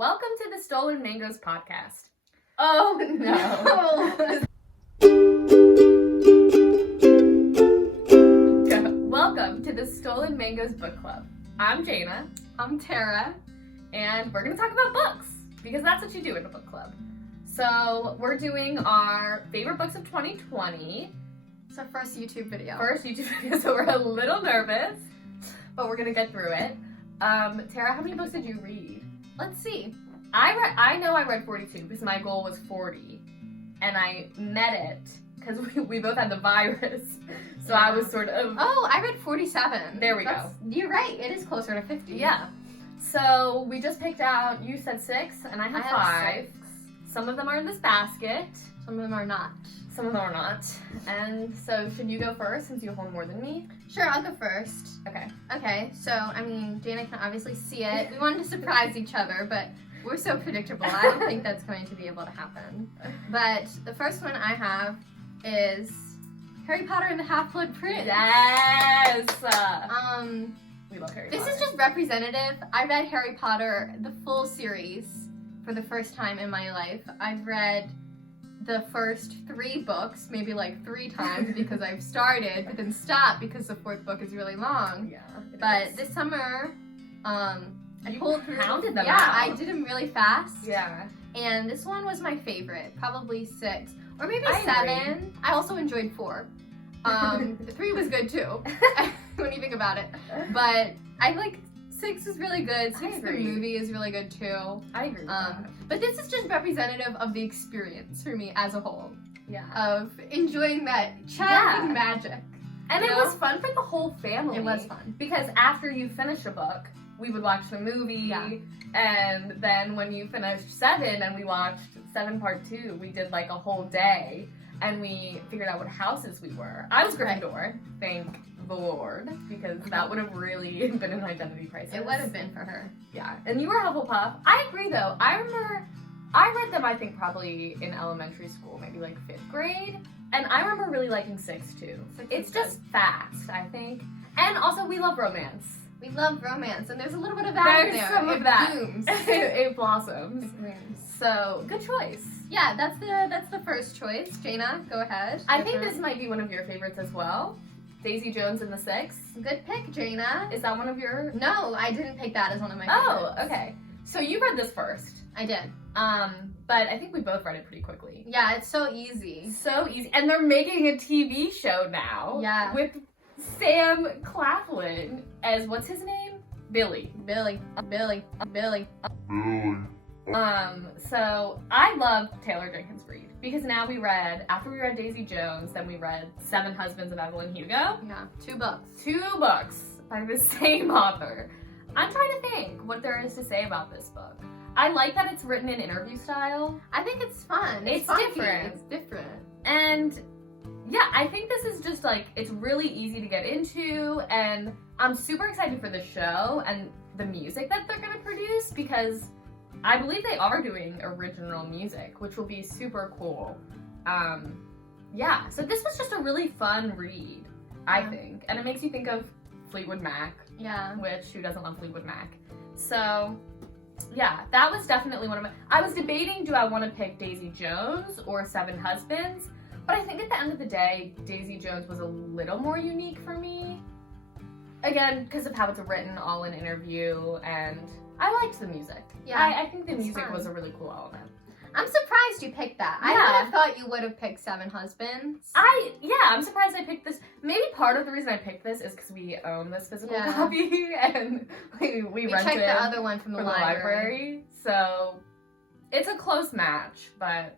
Welcome to the Stolen Mangoes podcast. Oh no. Welcome to the Stolen Mangoes book club. I'm Jaina. I'm Tara. And we're going to talk about books because that's what you do in a book club. So we're doing our favorite books of 2020. It's our first YouTube video. So we're a little nervous, but we're going to get through it. Tara, how many books did you read? Let's see. I know I read 42 because my goal was 40, and I met it because we both had the virus, so I was sort of... Oh, I read 47. There we go. You're right, it is closer to 50. Yeah. So we just picked out, you said 6, and I have 5. 6. Some of them are in this basket. Some of them are not. Some of them are not. And so should you go first since you hold more than me? Sure, I'll go first. Okay, so, I mean, Jaina can obviously see it. We wanted to surprise each other, but we're so predictable. I don't think that's going to be able to happen. But the first one I have is Harry Potter and the Half-Blood Prince. Yes! We love Harry Potter. This is just representative. I read Harry Potter, the full series, for the first time in my life. I've read the first 3 books, maybe like 3 times because I've started, but then stopped because the 4th book is really long. Yeah. But this summer, I pulled through. Counted them Yeah, out. I did them really fast. Yeah. And this one was my favorite, probably 6 or maybe I 7. agree. I also enjoyed 4. The 3 was good too, when you think about it. But I like 6 is really good. 6 the movie is really good too. I agree with that. But this is just representative of the experience for me as a whole. Yeah. Of enjoying that child magic. And You it know? was fun for the whole family. It was fun. Because after you finish a book, we would watch the movie, and then when you finished 7 and we watched 7 Part 2, we did like a whole day, and we figured out what houses we were. I was Gryffindor, thank the Lord, because that would have really been an identity crisis. It would have been for her. Yeah, and you were Hufflepuff. I agree though. I remember, I read them I think probably in elementary school, maybe like 5th grade, and I remember really liking 6 too. It's just fast, I think. And also we love romance. We love romance, and there's a little bit of that in there. Some of it that. blooms. It blossoms. It blooms. So, good choice. Yeah, that's the first choice. Jaina, go ahead. I think this might be one of your favorites as well. Daisy Jones and the Six. Good pick, Jaina. Is that one of your... No, I didn't pick that as one of my favorites. Oh, okay. So you read this first. I did. But I think we both read it pretty quickly. Yeah, it's so easy. So easy. And they're making a TV show now. Yeah. With Sam Claflin as, what's his name? Billy. So I love Taylor Jenkins Reid because now after we read Daisy Jones, then we read 7 Husbands of Evelyn Hugo. Yeah, 2 books. 2 books by the same author. I'm trying to think what there is to say about this book. I like that it's written in interview style. I think it's fun. It's funky. different. It's different. And yeah, I think this is just like, it's really easy to get into, and I'm super excited for the show and the music that they're going to produce because I believe they are doing original music, which will be super cool. Yeah, so this was just a really fun read, I think. And it makes you think of Fleetwood Mac. Yeah. Which, who doesn't love Fleetwood Mac? So, yeah, that was definitely one of my... I was debating, do I want to pick Daisy Jones or 7 Husbands? But I think at the end of the day, Daisy Jones was a little more unique for me. Again, because of how it's written, all in interview, and I liked the music. Yeah, I think the music fun. was a really cool element. I'm surprised you picked that. I would have thought you would have picked 7 Husbands. I'm surprised I picked this. Maybe part of the reason I picked this is because we own this physical copy, and we rented checked the other one from the library. So it's a close match, but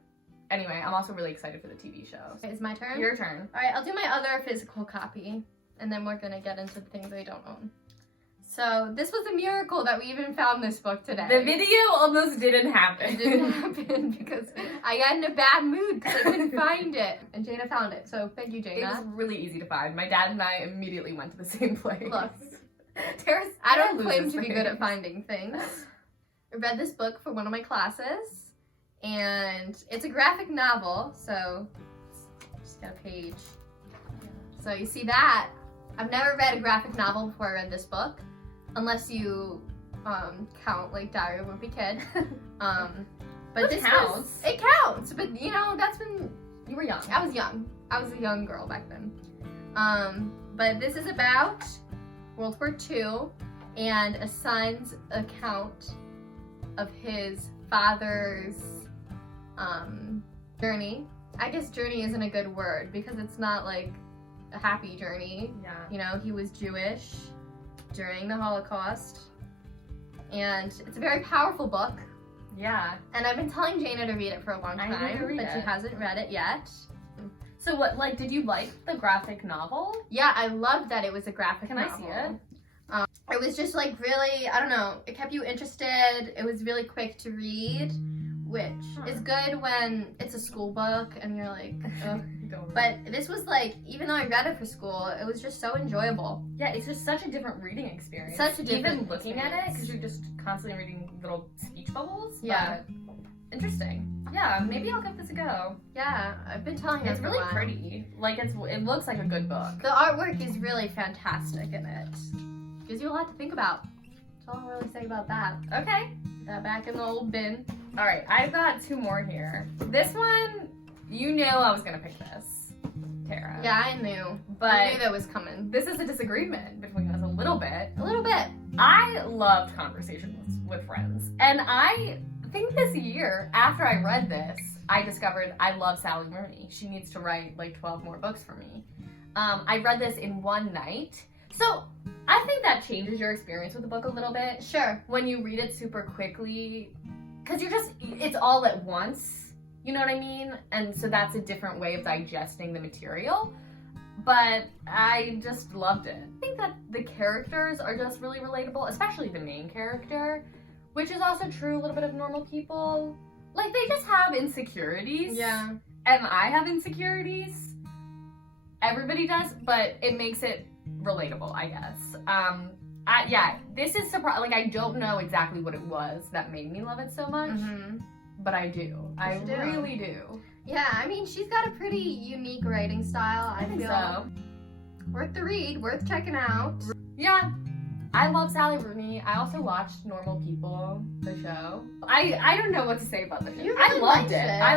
anyway, I'm also really excited for the TV show. It's my turn? Your turn. Alright, I'll do my other physical copy, and then we're gonna get into the things we don't own. So, this was a miracle that we even found this book today. The video almost didn't happen. It didn't happen because I got in a bad mood because I couldn't find it. And Jaina found it, so thank you, Jaina. It was really easy to find. My dad and I immediately went to the same place. Look, I don't claim to be good at finding things. I read this book for one of my classes, and it's a graphic novel, so just got a page. So you see that. I've never read a graphic novel before I read this book, unless you count like Diary of a Wimpy Kid. But Which this counts. It counts, but you know, that's when You were young. I was young. I was a young girl back then. But this is about World War II and a son's account of his father's journey. I guess journey isn't a good word because it's not like a happy journey. Yeah. You know, he was Jewish during the Holocaust. And it's a very powerful book. Yeah. And I've been telling Jana to read it for a long I need time, to read but she it. hasn't read it yet. So what, like, did you like the graphic novel? Yeah, I loved that it was a graphic Can novel. I see it? It was just like really, I don't know, it kept you interested. It was really quick to read, which is good when it's a school book and you're like, ugh. But this was like, even though I read it for school, it was just so enjoyable. Yeah, it's just such a different reading experience. Such a different Even looking at it, experience. because you're just constantly reading little speech bubbles. Yeah. But interesting. Yeah, maybe I'll give this a go. Yeah, I've been telling her It's for a really while. pretty. Like, it looks like a good book. The artwork is really fantastic in it. Gives you a lot to think about. That's all I'll really say about that. Okay. Put that back in the old bin. All right, I've got two more here. This one, you knew I was gonna pick this, Tara. Yeah, I knew. But I knew that was coming. this is a disagreement between us a little bit. A little bit. I loved conversations with friends, and I think this year, after I read this, I discovered I love Sally Rooney. She needs to write like 12 more books for me. I read this in one night. So I think that changes your experience with the book a little bit. Sure. When you read it super quickly, because it's all at once, you know what I mean? And so that's a different way of digesting the material. But I just loved it. I think that the characters are just really relatable, especially the main character, which is also true a little bit of normal people. Like, they just have insecurities. Yeah. And I have insecurities. Everybody does, but it makes it relatable, I guess. This is like, I don't know exactly what it was that made me love it so much, but I do. I you do. really do. Yeah, I mean, she's got a pretty unique writing style. I think feel so. Worth the read, worth checking out. Yeah. I love Sally Rooney. I also watched Normal People, the show. I don't know what to say about the show. You I really loved liked it. it. I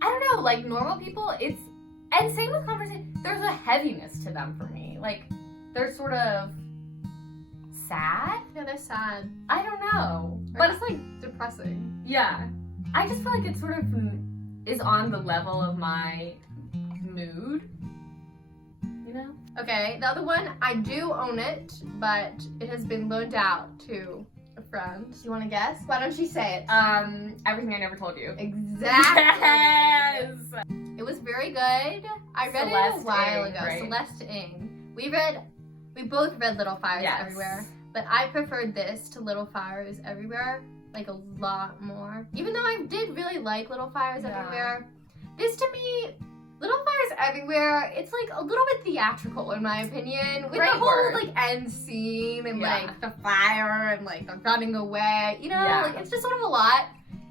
don't know, like, Normal People, and same with Conversation, there's a heaviness to them for me. Like, they're sort of sad? Yeah, they're sad. I don't know. Or But just like depressing. yeah. I just feel like it sort of is on the level of my mood. You know? Okay, the other one, I do own it, but it has been loaned out to a friend. You want to guess? Why don't you say it? Everything I Never Told You. Exactly. Yes! It was very good. I read it Celeste a while Ng, ago. right? Celeste Ng. We both read Little Fires Yes. Everywhere, but I preferred this to Little Fires Everywhere, like a lot more. Even though I did really like Little Fires Yeah. Everywhere, this to me, Little Fires Everywhere, it's like a little bit theatrical in my opinion. With Great the whole word. like end scene and Yeah. like the fire and like the running away. You know, Yeah. like it's just sort of a lot.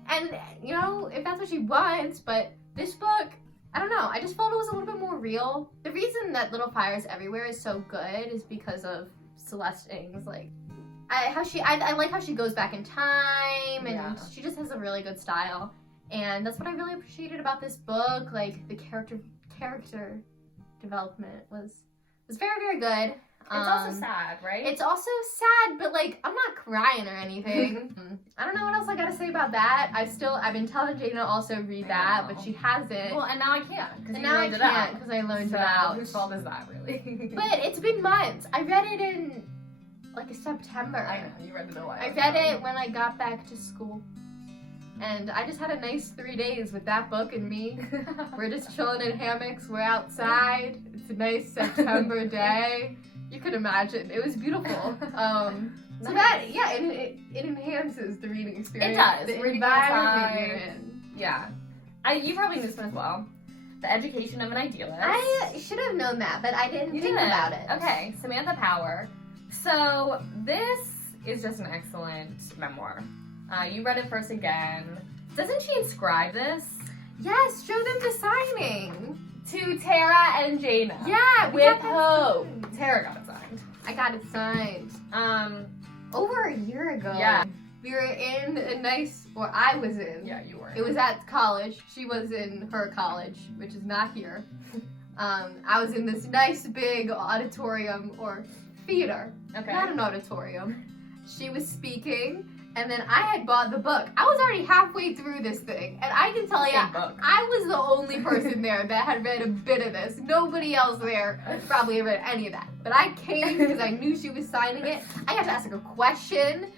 And you know, if that's what she wants, but this book, I don't know, I just felt it was a little bit more real. The reason that Little Fires Everywhere is so good is because of Celeste Ng's like I like how she goes back in time and Yeah. she just has a really good style. And that's what I really appreciated about this book. Like the character development was very, very good. It's also sad, right? It's also sad, but like I'm not crying or anything. I don't know what else I gotta say about that. I've been telling Jane to also read that, but she hasn't. well, and now I can't. Because and you now I learned it can't out. because I learned So, it out. whose fault is that, really? But it's been months. I read it in like September. I know, you read it a while I ago. read it when I got back to school. And I just had a nice 3 days with that book and me. We're just chilling in hammocks. We're outside. It's a nice September day. You could imagine. It was beautiful. So that, yeah, it enhances the reading experience. It does. The Reading environment outside. you're in. Yeah. You probably knew this one as well. The Education of an Idealist. I should have known that, but I didn't You think didn't. about it. Okay, Samantha Power. So this is just an excellent memoir. You read it first again. Doesn't she inscribe this Yes, show them the signing. to Tara and Jaina? Yeah, we With got that hope. signed. Tara got it signed. I got it signed. over a year ago. Yeah. We were in a nice, or I was in. Yeah, you were. It was at college. She was in her college, which is not here. I was in this nice big auditorium or theater. Okay. Not an auditorium. She was speaking, and then I had bought the book. I was already halfway through this thing, and I can tell you, book. I was the only person there that had read a bit of this. Nobody else there probably had read any of that. But I came because I knew she was signing it. I got to ask her a question,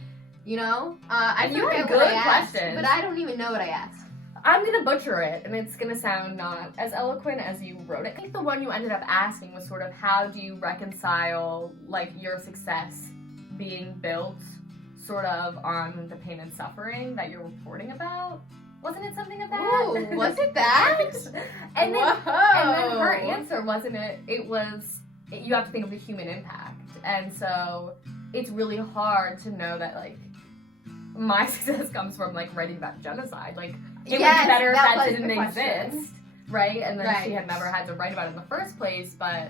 you know? I And you had forget good what I asked, questions. but I don't even know what I asked. I'm gonna butcher it, and it's gonna sound not as eloquent as you wrote it. I think the one you ended up asking was sort of how do you reconcile, like, your success being built sort of on the pain and suffering that you're reporting about? Wasn't it something of that? Ooh, was it that? and then Whoa. her answer wasn't it, it was, you have to think of the human impact. And so it's really hard to know that, like, my success comes from, like, writing about genocide. Like, it would be better if that didn't exist, right? And then she had never had to write about it in the first place, but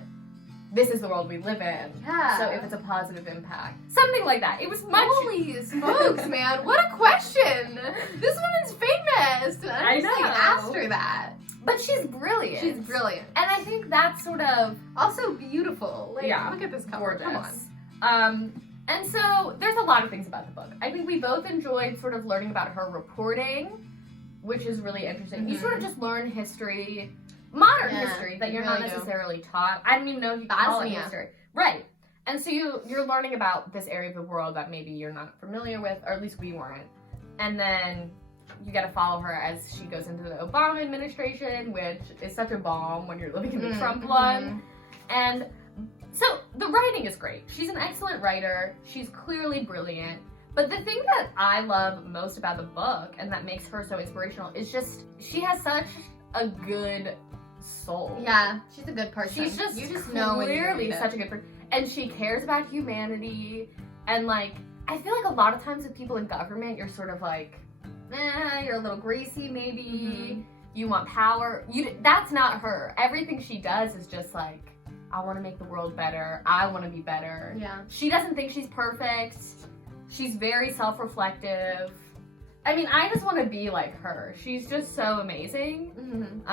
this is the world we live in. Yeah. So if it's a positive impact. Something like that. It was much... Holy smokes, man. What a question. This woman's famous. And I just know. asked her that. But she's brilliant. She's brilliant. And I think that's sort of... Also beautiful. Like, Yeah. look at this cover. gorgeous. Come on. And so there's a lot of things about the book. I think we both enjoyed sort of learning about her reporting, which is really interesting. You sort of just learn history, modern history, that you're not really do. necessarily taught. I don't even know if you call it Bosnia. history. Right. And so you're learning about this area of the world that maybe you're not familiar with, or at least we weren't. And then you get to follow her as she goes into the Obama administration, which is such a bomb when you're living in the Trump one. And so the writing is great. She's an excellent writer. She's clearly brilliant. But the thing that I love most about the book and that makes her so inspirational is just she has such a good soul. Yeah, she's a good person. She's just you just know when you clearly read it. such a good person. And she cares about humanity. And, like, I feel like a lot of times with people in government, you're sort of like, you're a little greasy maybe. You want power. That's not her. Everything she does is just like, I want to make the world better. I want to be better. Yeah. She doesn't think she's perfect. She's very self-reflective. I mean, I just want to be like her. She's just so amazing.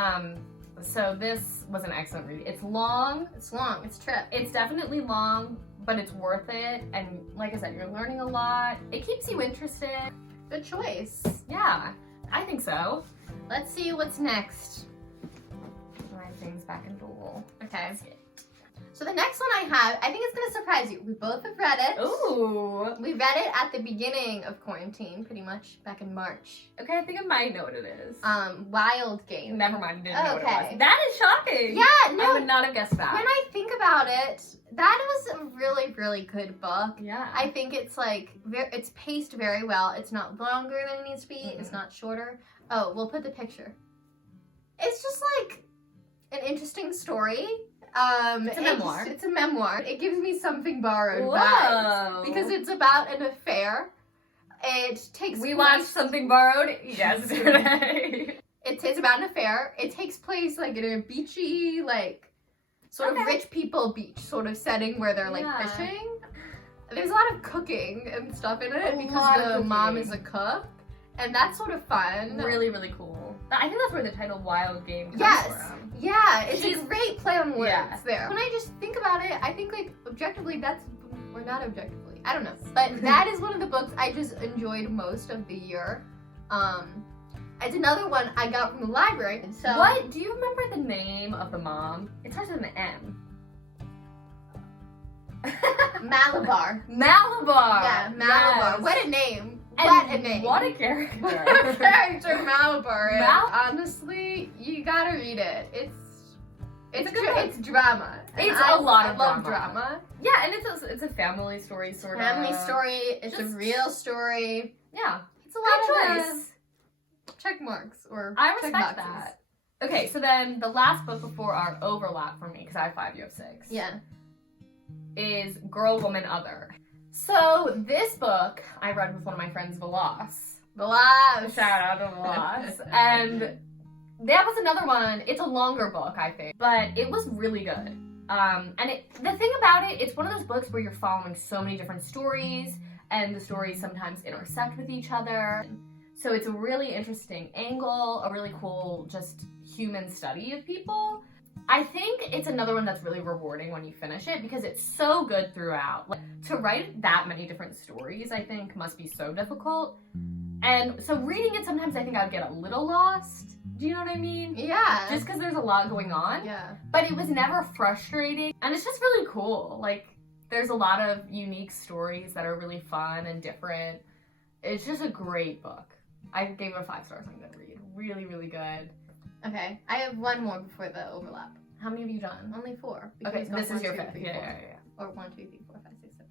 So this was an excellent read. It's long. It's long. It's trip. It's definitely long, but it's worth it. And like I said, you're learning a lot. It keeps you interested. Good choice. Yeah, I think so. Let's see what's next. My things back in duel. Okay. So the next one I have, I think it's going to surprise you. We both have read it. Ooh. We read it at the beginning of quarantine, pretty much, back in March. Okay, I think I might know what it is. Wild Game. Never mind, didn't know what it Okay. was. That is shocking. Yeah, no. I would not have guessed that. When I think about it, that was a really, really good book. Yeah. I think it's like, it's paced very well. It's not longer than it needs to be. It's not shorter. Oh, we'll put the picture. It's just like an interesting story. It's a memoir. It's a memoir. It gives me something borrowed Whoa. vibes because it's about an affair. It takes We place- watched Something Borrowed yesterday. It's about an affair. It takes place like in a beachy, like sort of rich people beach sort of setting where they're like fishing. There's a lot of cooking and stuff in it because the mom is a cook, and that's sort of fun. Really, really cool. I think that's where the title Wild Game comes from. Yeah, it's a great play on words there. Yeah. When I just think about it, I think like objectively or not objectively, I don't know. But that is one of the books I just enjoyed most of the year. It's another one I got from the library. So What? Do you remember the name of the mom? It starts with an M. Malabar. Malabar! Yeah, Malabar. Yes. What a name. And What a name. What a character. What a character Malabar is. Mal- Honestly, you gotta read it. It's a good book. it's drama. And It's a lot of I love drama. drama. Yeah, and it's a family story sort of. Family story. It's a just- real story. Yeah. It's a lot Good of choice. check marks or I check respect boxes. that. Okay, so then the last book before our overlap for me, because I have 5, you have 6. Yeah. Is Girl, Woman, Other. So this book I read with one of my friends, Velas. Velas. Shout out to Velas. And that was another one. It's a longer book, I think, but it was really good. And the thing about it, it's one of those books where you're following so many different stories, and the stories sometimes intersect with each other. So it's a really interesting angle, a really cool just human study of people. I think it's another one that's really rewarding when you finish it because it's so good throughout. Like, to write that many different stories, I think, must be so difficult. And so reading it, sometimes I think I would get a little lost. Do you know what I mean? Yeah. Just because there's a lot going on. Yeah. But it was never frustrating. And it's just really cool. Like, there's a lot of unique stories that are really fun and different. It's just a great book. I gave it 5 stars on Goodread. Really, really good. Okay, I have one more before the overlap. How many have you done? Only 4. Okay, We've got this is 1, your 2, fifth. 3, Yeah, 4. yeah, yeah. Or 1, 2, 3, 4, 5, 6, 7,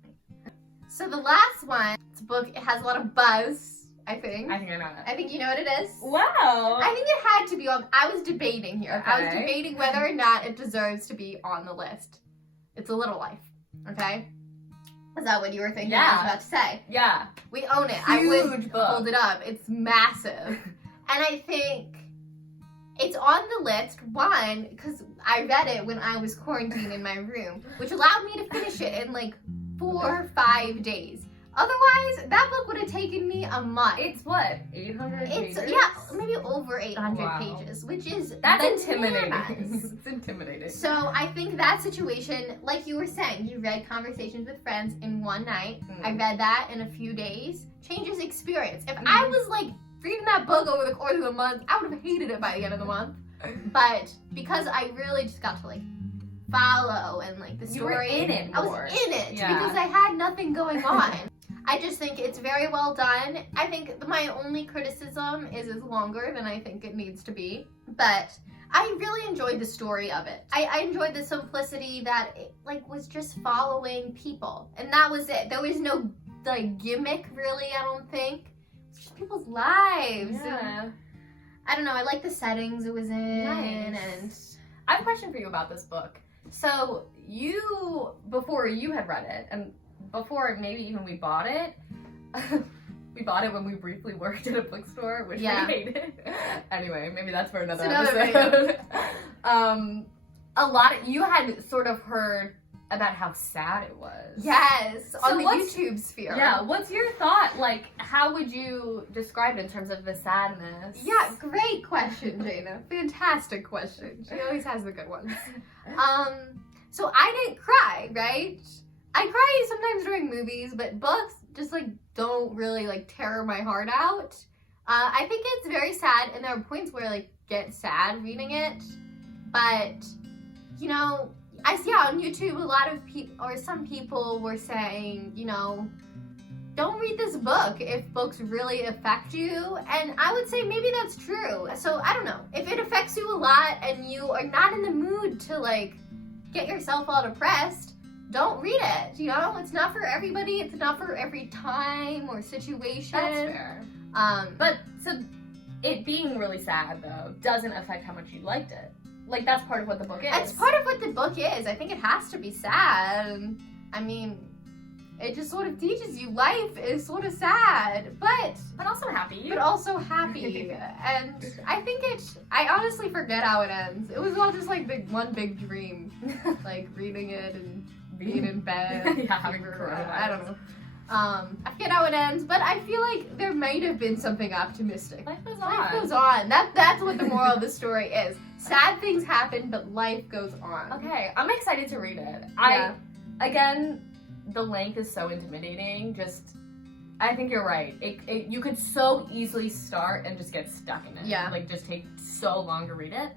8. So the last one, this book, it has a lot of buzz, I think. I think I know it. I think you know what it is. Wow. I think it had to be on. I was debating here. I was Okay. debating whether or not it deserves to be on the list. It's A Little Life. Okay? Is that what you were thinking I was Yeah. about to say? Yeah. We own it. I would Huge book. hold it up. It's massive. And I think it's on the list, one, because I read it when I was quarantined in my room, which allowed me to finish it in like 4 or 5 days. Otherwise, that book would have taken me a month. It's what? 800 pages? Yeah, maybe over 800 Wow. pages, which is That's bananas. intimidating. It's intimidating. So I think that situation, like you were saying, you read Conversations with Friends in one night. I read that in a few days. Changes experience. If I was like reading that book over the course of a month, I would have hated it by the end of the month. But because I really just got to like follow and like the story, You were in it I more. was in it Yeah. because I had nothing going on. I just think it's very well done. I think my only criticism is it's longer than I think it needs to be. But I really enjoyed the story of it. I enjoyed the simplicity that it like was just following people. And that was it. There was no like gimmick really, I don't think. It's just people's lives. Yeah. And I don't know, I like the settings it was in. Nice. And I have a question for you about this book. So you, before you had read it, and before maybe even we bought it, we bought it when we briefly worked at a bookstore, which Yeah. we hated. Anyway, maybe that's for another It's another episode. You had sort of heard about how sad it was. yes, So on the what's- YouTube sphere. Yeah, what's your thought? Like, how would you describe it in terms of the sadness? Yeah, great question, Jana. Fantastic question. She always has the good ones. So I didn't cry, right? I cry sometimes during movies, but books just like don't really like tear my heart out. I think it's very sad, and there are points where I like get sad reading it. But you know, I see on YouTube a lot of people or some people were saying, you know, don't read this book if books really affect you. And I would say maybe that's true. So I don't know. If it affects you a lot and you are not in the mood to like get yourself all depressed, don't read it. You know, it's not for everybody. It's not for every time or situation. That's fair. But so it being really sad though doesn't affect how much you liked it. Like that's part of what the book is. It's part of what the book is. I think it has to be sad. I mean, it just sort of teaches you life is sort of sad, but also happy. but also happy. And I think I honestly forget how it ends. It was all just like one big dream, like reading it and being in bed. Yeah, having coronavirus. I don't know. I forget how it ends, but I feel like there might have been something optimistic. Life goes Life on. goes on. That's what the moral of the story is. Sad things happen, but life goes on. Okay, I'm excited to read it. Yeah. Again, the length is so intimidating. I think you're right. You could so easily start and just get stuck in it. Yeah. Like just take so long to read it.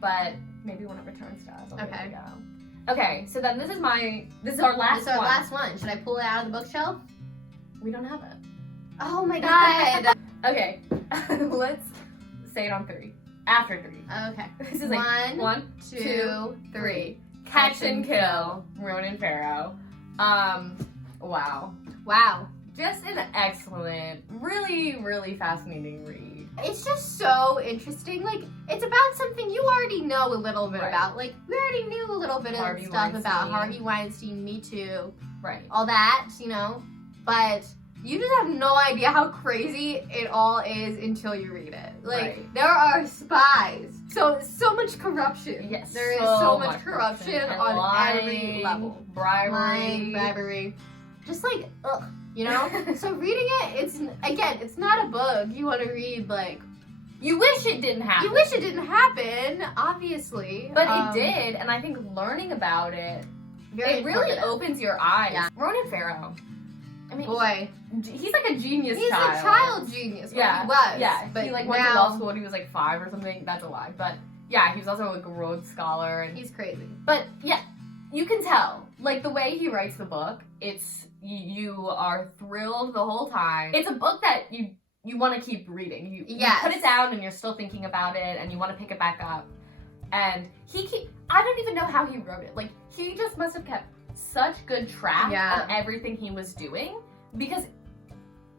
But maybe when it returns to us, I'll be able Okay. to go. Okay, so then this is our last This is our one. last one. Should I pull it out of the bookshelf? We don't have it. Oh my god. Okay, let's say it on 3. After 3. Okay. This is like 1, 2, 3. Catch and Kill, Ronan Farrow. Wow. Wow. Just an excellent, really, really fascinating read. It's just so interesting. Like, it's about something you already know a little bit Right. about. Like, we already knew a little bit Harvey of stuff about Weinstein. Harvey Weinstein, Me Too, Right. all that, you know? But you just have no idea how crazy it all is until you read it. Like, Right. there are spies. So much corruption. Yes. There is so much corruption and on lying, every level. Bribery. Lying, bribery. Just like, ugh. you know? So reading it's not a book you want to read, like, you wish it didn't happen. you wish it didn't happen, obviously. But it did, and I think learning about it, it really opens your eyes. Yeah. Ronan Farrow. I mean, Boy, he's like a genius he's child. a child genius. Well, Yeah, he was. yeah. But He like went to law school when he was like 5 or something. That's a lie. But yeah, he was also like a Rhodes Scholar. And he's crazy. But yeah, you can tell. Like the way he writes the book, it's you are thrilled the whole time. It's a book that you want to keep reading. You put it down and you're still thinking about it and you want to pick it back up. And I don't even know how he wrote it. Like he just must have kept such good track of everything he was doing, because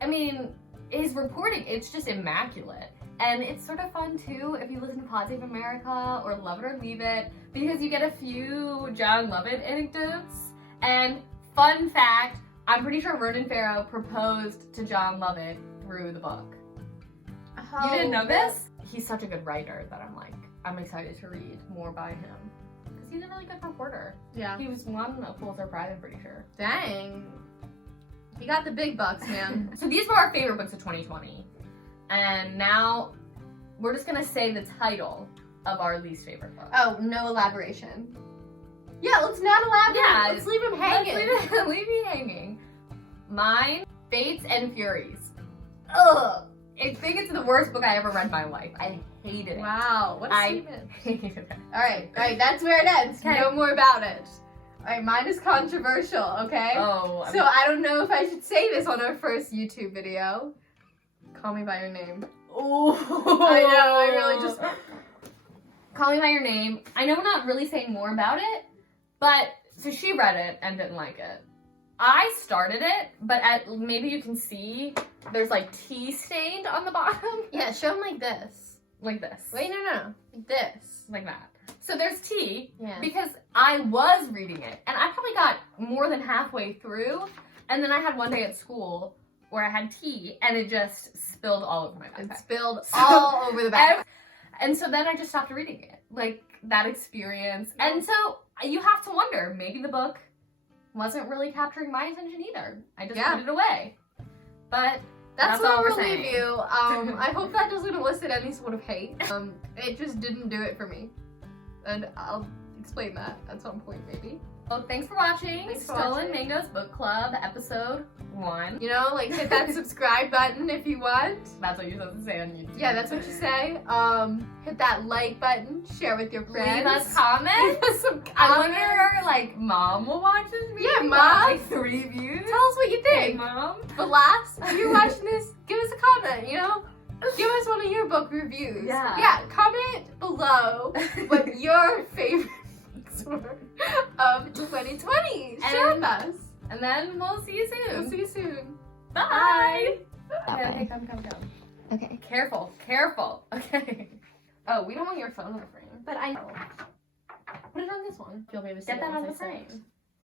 I mean his reporting, it's just immaculate. And it's sort of fun too if you listen to Pod Save America or Love It or Leave It, because you get a few John Lovett anecdotes. And fun fact, I'm pretty sure Ronan Farrow proposed to John Lovett through the book. Oh, you didn't know this? He's such a good writer that I'm excited to read more by him. Because he's a really good reporter. Yeah. He won a Pulitzer Prize, I'm pretty sure. Dang. He got the big bucks, man. So these were our favorite books of 2020. And now we're just gonna say the title of our least favorite book. Oh, no elaboration. Yeah, let's not elaborate. Yeah, let's leave him hanging. Leave me hanging. Mine, Fates and Furies. Ugh. I think it's the worst book I ever read in my life. I hated it. Wow, what a I statement. hated it. Alright, that's where it ends. Okay. No more about it. Alright, mine is controversial, okay? Oh. So I don't know if I should say this on our first YouTube video. Call Me By Your Name. Oh. I know, I really just... Call Me By Your Name. I know we're not really saying more about it, but, so she read it and didn't like it. I started it, but maybe you can see there's like tea stained on the bottom. Yeah, show them like this. Like this. Wait, no. Like this. Like that. So there's tea, Yeah. because I was reading it, and I probably got more than halfway through, and then I had one day at school where I had tea, and it just spilled all over my backpack. It spilled all over the back. And so then I just stopped reading it. Like, that experience. And so you have to wonder, maybe the book wasn't really capturing my attention either. I just put it away. But that's all what we're we'll saying. leave you. I hope that doesn't elicit any sort of hate. It just didn't do it for me. And I'll explain that at some point, maybe. Well, thanks for watching. Thanks for Stolen watching. Mangoes Book Club, episode 1. You know, like hit that subscribe button if you want. That's what you're supposed to say on YouTube. Yeah, that's what you say. Hit that like button, share with your friends. Leave us comments. Leave us some comments. I wonder, like, Mom will watch this video. Yeah, Mom. Like 3 views. Tell us what you Hey, think. Mom. But last, if you're watching this, give us a comment, you know? Give us one of your book reviews. Yeah. Yeah, comment below what your favorite books were of 2020. Share with us. And then we'll see you soon. We'll see you soon. Bye. Bye. Okay, come. Okay. Careful. Okay. Oh, we don't want your phone on the frame. But I Put it on this one. you'll be able to see Get it that on once the I say it. frame.